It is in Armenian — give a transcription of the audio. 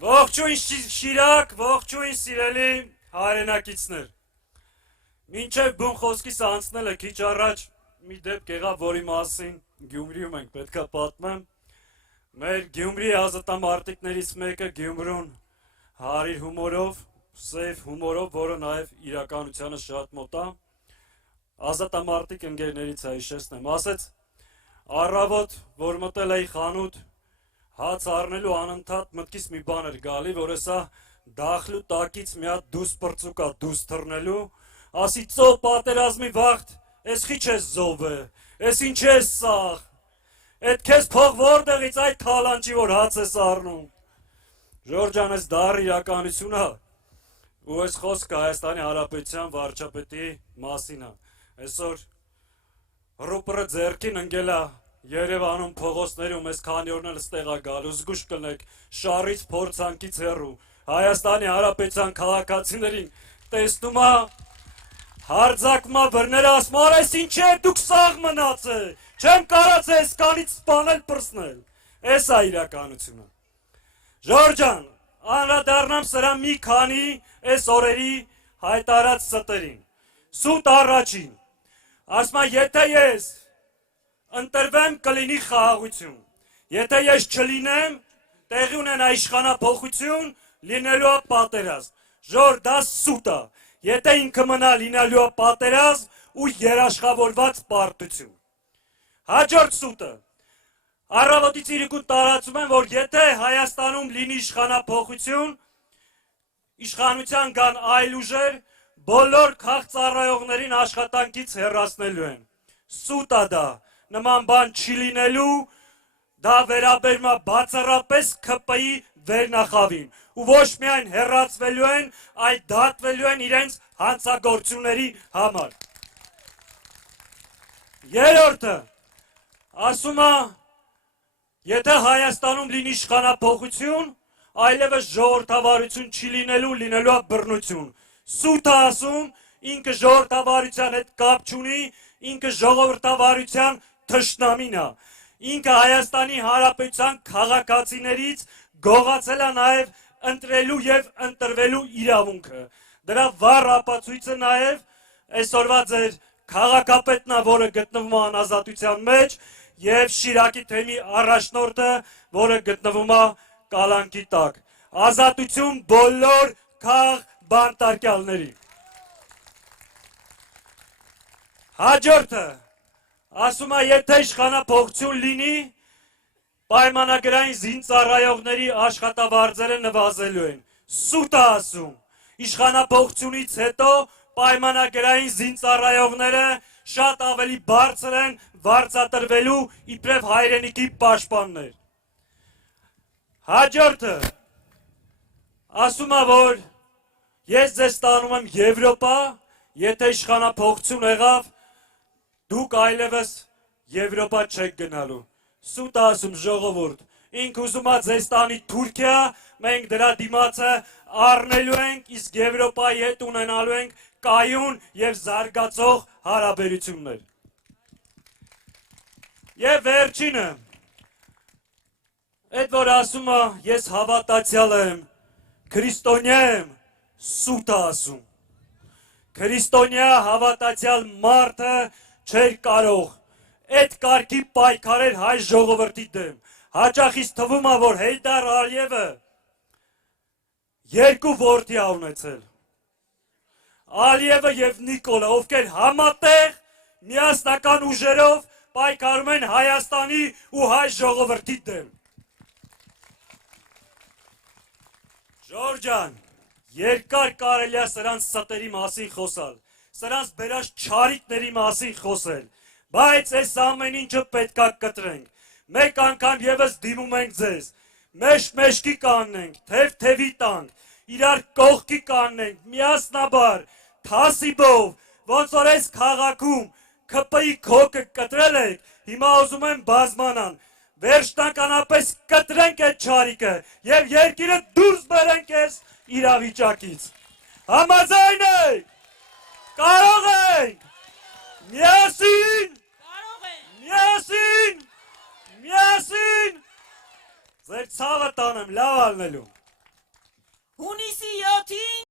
Ողջույն Շիրակ, ողջույն սիրելի հայրենակիցներ։ Մինչև բուն խոսքիս անցնելը քիչ առաջ մի դեպք եղավ, որի մասին Գյումրիում ենք պետքա պատմեմ։ Մեր Գյումրի ազատամարտիկներից մեկը Գյումրուն հարիր հումորով, սև հումորով, որը նաև իրականությանը շատ մոտ է, ազատամարտիկ ընկերներից է հիշեցնեմ, ասեց առավոտ, որ մտել էի խանութ, հաց առնելու անընդհատ մտքիս մի բան էր գալի, որ հեսա դախլու տակից մի հատ դուս պրծուկ է դուս թռնելու, ասի ծով պատերազմի վաղթ, ես խիչ ես զովը, ես ինչ ես սաղ, էդ կեզ փող որտեղից այդ թալանչի, որ հաց ես առնում։ Ժորջան, ես դար իրականություն է, ու ես խոսքը Հայաստանի Հանրապետության վարչապետի մասին է, այսօր ռուպրը ձերքին ընգել է Երևանում փողոցներում ես քանի օրն էլ ստեղ է գալու, զգուշ կլինեք, շարից փորձանքից հեռու, Հայաստանի Հանրապետության քաղաքացիներին տեսնում է, հարձակվում է բռները, ասում է, այս ինչ է, դուք սաղ մնացեք, չեմ կարած ես կանից սպանել պրսնել, էս է իրականությունը։ Ժորջան, անդրադառնամ սրա մի քանի այս օրերի հայտարարած ստերին։ Սուտ առաջին, ասում է, եթե ես ընտրվեմ կլինի խաղաղություն, եթե ես չլինեմ, տեղի ունենա իշխանափոխություն, լինելու է պատերազմ, ժոր դա սուտ է, եթե ինքը մնա լինելու է պատերազմ ու երաշխավորված պարտություն։ Հաջորդ սուտը, առավոտից իրիկուն տարածում են, որ եթե Հայաստանում լինի իշխանափոխություն, իշխանության կան այլ ուժեր, բոլոր քաղծառայողներին աշխատանքից հեռացնելու են։ Սուտ է դա, նման բան չի լինելու, դա վերաբերում է բացառապես ՔՊ-ի վերնախավին ու ոչ միայն հեռացվելու են, այլ դատվելու են իրենց հանցագործությունների համար։ Երրորդը, ասում է, եթե Հայաստանում լինի իշխանափոխություն, այլևս ժողովրդավարություն չի լինելու, լինելու է բռնություն։ Սուտ է ասում, ինքը ժողովրդավարության հետ կապ չունի, ինքը ժողովրդավարության թշնամին է, ինքը Հայաստանի Հանրապետության քաղաքացիներից գողացել է նաև ընտրելու և ընտրվելու իրավունքը։ Դրա վառ ապացույցը նաև այսօրվա ձեր քաղաքապետն է, որը գտնվում է անազատության մեջ, և Շիրակի թեմի առաջնորդը, որը գտնվում է կալանքի տակ։ Ազատություն բոլոր քաղբանտարկյալների։ Հաջորդը, ասում է, եթե իշխանափոխություն լինի, պայմանագրային զինծառայողների աշխատավարձերը նվազելու են։ Սուտ է ասում, իշխանափոխությունից հետո պայմանագրային զինծառայողները շատ ավելի բարձր են վարձատրվելու իբրև հայրենիքի պաշտպաններ։ Հաջորդը, ասում է, որ ես ձեզ տանում եմ Եվրոպա, եթե իշխանափոխություն եղավ, դուք այլևս Եվրոպա չեք գնալու։ Սուտ է ասում ժողովուրդ, ինք ուզում է ձեզ տանի Թուրքիա, մենք դրա դիմացը առնելու ենք, իսկ Եվրոպայի հետ ունենալու ենք կայուն և զարգացող հարաբերություններ։ Եվ վերջինը, այդ որ ասում է, ես հավատացյալ եմ, քրիստոնյա եմ, սուտ է ասում։ Քրիստոնյա հավատացյալ մարդը չէր կարող այդ կարգի պայքարել հայ ժողովրդի դեմ։ Հաճախից թվում է, որ Հեյդար Ալիևը երկու որդի է ունեցել։ Ալիևը և Նիկոլը, ովքեր համատեղ միասնական ուժերով պայքարում են Հայաստանի ու հայ ժողովրդի դեմ։ Ժորջան, երկար կարելի է սրանց ստերի մասին խոսալ, սրանց բերած չարիքների մասին խոսել, բայց այս ամեն ինչը պետք է կտրենք, մեկ անգամ ևս դիմում ենք ձեզ, մեջքի կաննենք, թև-թևի տանք, իրար կողքի կաննենք, միասնաբար, թասիբով, ոնց որ այս քաղաքում ՔՊ-ի քոկը կտրել եք, հիմա ուզում են բազմանան, վերջնականապես կտրենք այդ չարիքը և երկիրը դուրս բերենք այս իրավիճակից։ Համաձայն եք, կարող ենք, միասին, միասին, ձեր ցավը տանեմ, լավ ալնելու։ Հունիսի 7-ին